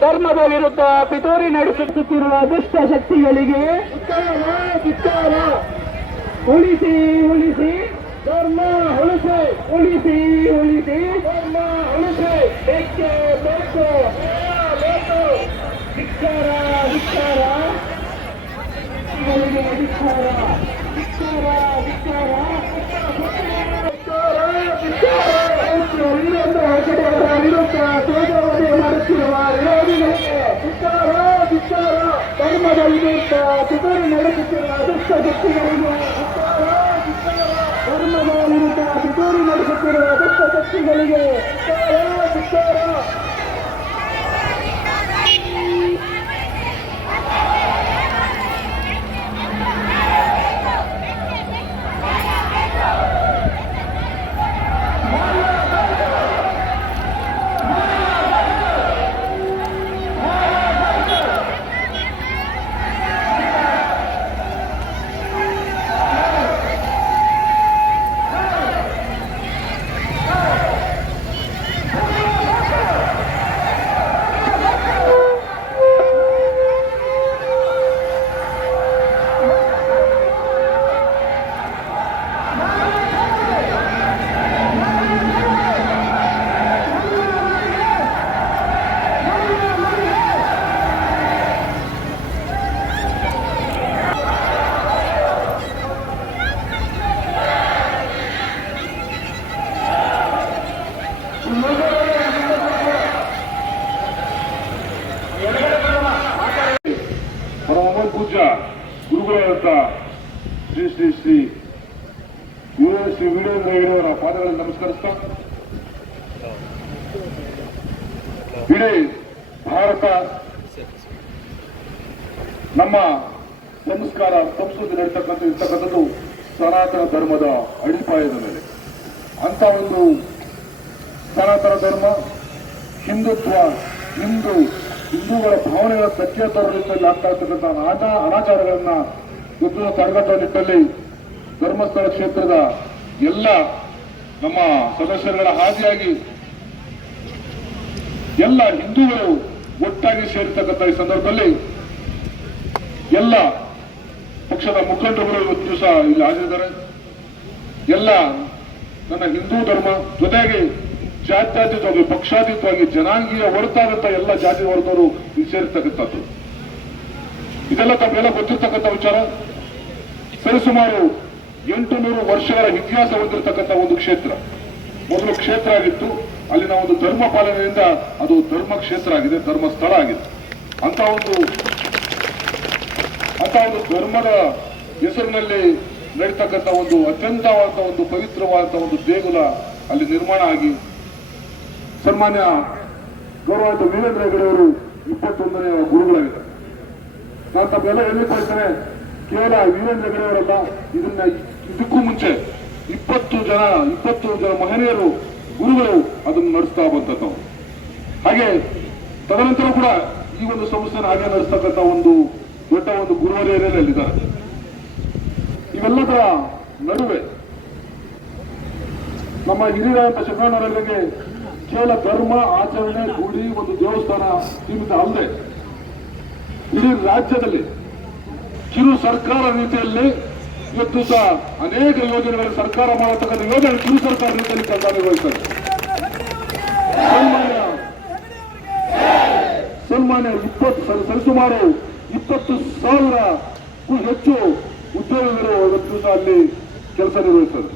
ಧರ್ಮದ ವಿರುದ್ಧ ಪಿತೂರಿ ನಡೆಸುತ್ತಿರುವ ದುಷ್ಟ ಶಕ್ತಿಗಳಿಗೆ ಉಳಿಸಿ ಉಳಿಸಿ ಧರ್ಮ ಉಳಿಸಿ ಉಳಿಸಿ ಉಳಿಸಿ ಧರ್ಮ ಉಳಿಸಿ ಬೇಕೇ ಬೇಕು ಧಿಕ್ಕಾರ ಧಿಕ್ಕಾರ ಧಿಕ್ಕಾರ ಧಿಕ್ಕಾರ ಧಿಕ್ಕಾರ ವಿರುದ್ಧ ತೇಜವಧೆ ಮಾಡುತ್ತಿರುವ ವಿರೋಧಿಗಳಿಗೆ ಧಿಕ್ಕಾರ ಧಿಕ್ಕಾರ ಧರ್ಮದ ವಿರುದ್ಧ ಪಿತೂರಿ ನಡೆಸುತ್ತಿರುವ ದುಷ್ಟ ಶಕ್ತಿಗಳಿಗೆ ಧಿಕ್ಕಾರ ಧಿಕ್ಕಾರ ಧರ್ಮದ ವಿರುದ್ಧ ಪಿತೂರಿ ನಡೆಸುತ್ತಿರುವ ದುಷ್ಟ ಶಕ್ತಿಗಳಿಗೆ ಧಿಕ್ಕಾರ ಧಿಕ್ಕಾರ. ಪೂಜ್ಯ ಗುರುಗಳಾದಂಥ ಶ್ರೀ ಶ್ರೀ ಶ್ರೀ ಶ್ರೀ ವೀರೇಂದ್ರ ಹೆಗಡೆಯವರ ಪಾದಗಳನ್ನು ನಮಸ್ಕರಿಸ್ತಾ ಇಡೀ ಭಾರತ ನಮ್ಮ ಸಂಸ್ಕಾರ ಸಂಸ್ಕೃತಿ ಇರ್ತಕ್ಕಂಥದ್ದು ಸನಾತನ ಧರ್ಮದ ಅಡಿಪಾಯದ ಮೇಲೆ. ಅಂತ ಒಂದು ಸನಾತನ ಧರ್ಮ ಹಿಂದುತ್ವ ಹಿಂದೂಗಳ ಭಾವನೆಗಳ ಧಕ್ಕೆ ತರೋದ್ರಲ್ಲಿ ಆಗ್ತಾ ಇರ್ತಕ್ಕಂಥ ಅನಾಚಾರಗಳನ್ನ ಯುದ್ಧದ ತಡೆಗಟ್ಟುವ ನಿಟ್ಟಲ್ಲಿ ಧರ್ಮಸ್ಥಳ ಕ್ಷೇತ್ರದ ಎಲ್ಲ ನಮ್ಮ ಸದಸ್ಯರುಗಳ ಹಾದಿಯಾಗಿ ಎಲ್ಲ ಹಿಂದೂಗಳು ಒಟ್ಟಾಗಿ ಸೇರಿರ್ತಕ್ಕಂಥ ಈ ಸಂದರ್ಭದಲ್ಲಿ ಎಲ್ಲ ಪಕ್ಷದ ಮುಖಂಡರುಗಳು ಇವತ್ತು ದಿವಸ ಇಲ್ಲಿ ಹಾಜರಿದ್ದಾರೆ. ಎಲ್ಲ ನನ್ನ ಹಿಂದೂ ಧರ್ಮ ಜೊತೆಗೆ ಜಾತ್ಯತೀತವಾಗಿ ಪಕ್ಷಾತೀತವಾಗಿ ಜನಾಂಗೀಯ ಹೊರತಾದಂತ ಎಲ್ಲ ಜಾತಿ ವರ್ಗದವರು ಇಲ್ಲಿ ಸೇರಿರ್ತಕ್ಕಂಥದ್ದು. ಇದೆಲ್ಲ ತಮ್ಮೆಲ್ಲ ಗೊತ್ತಿರ್ತಕ್ಕಂಥ ವಿಚಾರ. ಸರಿಸುಮಾರು 800 ವರ್ಷಗಳ ಇತಿಹಾಸ ಹೊಂದಿರತಕ್ಕಂಥ ಒಂದು ಕ್ಷೇತ್ರ. ಮೊದಲು ಕ್ಷೇತ್ರ ಆಗಿತ್ತು, ಅಲ್ಲಿನ ಒಂದು ಧರ್ಮ ಪಾಲನೆಯಿಂದ ಅದು ಧರ್ಮ ಕ್ಷೇತ್ರ ಆಗಿದೆ, ಧರ್ಮಸ್ಥಳ ಆಗಿದೆ. ಅಂತ ಒಂದು ಧರ್ಮದ ಹೆಸರಿನಲ್ಲಿ ನಡೀತಕ್ಕಂಥ ಒಂದು ಅತ್ಯಂತವಾದ ಒಂದು ಪವಿತ್ರವಾದ ಒಂದು ದೇಗುಲ ಅಲ್ಲಿ ನಿರ್ಮಾಣ ಆಗಿ ಸನ್ಮಾನ್ಯ ಗೌರವಾನ್ವಿತ ವೀರೇಂದ್ರ ಹೆಗಡೆಯವರು 21ನೇ ಗುರುಗಳಾಗಿದ್ದಾರೆ. ನಾನು ತಮ್ಮೆಲ್ಲ ಹೇಳಿಕೊಳ್ತೇನೆ, ಕೇವಲ ವೀರೇಂದ್ರ ಹೆಗಡೆಯವರಲ್ಲ, ಇದಕ್ಕೂ ಮುಂಚೆ 20 ಜನ ಮಹನೀಯರು ಗುರುಗಳು ಅದನ್ನು ನಡೆಸ್ತಾ ಬಂದದ್ದು. ಹಾಗೆ ತದನಂತರ ಕೂಡ ಈ ಒಂದು ಸಂಸ್ಥೆನ ಹಾಗೆ ನಡೆಸ್ತಕ್ಕಂಥ ಒಂದು ದೊಡ್ಡ ಒಂದು ಗುರುವರಿಯರೇ ಅಲ್ಲಿದ್ದಾರೆ. ಇವೆಲ್ಲದರ ನಡುವೆ ನಮ್ಮ ಹಿರಿಯರಾದಂಥ ಶರಣರಿಗೆ ಕೇವಲ ಧರ್ಮ ಆಚರಣೆ ಗುಡಿ ಒಂದು ದೇವಸ್ಥಾನ ಸೀಮಿತ ಅಲ್ಲದೆ ಇಡೀ ರಾಜ್ಯದಲ್ಲಿ ಕಿರು ಸರ್ಕಾರ ರೀತಿಯಲ್ಲಿ ಇವತ್ತು ಸಹ ಅನೇಕ ಯೋಜನೆಗಳು ಸರ್ಕಾರ ಮಾಡತಕ್ಕಂಥ ಯೋಜನೆ ಕಿರು ಸರ್ಕಾರ ರೀತಿಯಲ್ಲಿ ಕೆಲಸ ನಿರ್ವಹಿಸ್ತಾರೆ. ಸನ್ಮಾನ್ಯ ಸರಿಸುಮಾರು 20,000ಕ್ಕೂ ಹೆಚ್ಚು ಉದ್ಯೋಗಿಗಳು ಇವತ್ತು ದಿವಸ ಅಲ್ಲಿ ಕೆಲಸ ನಿರ್ವಹಿಸೋದು.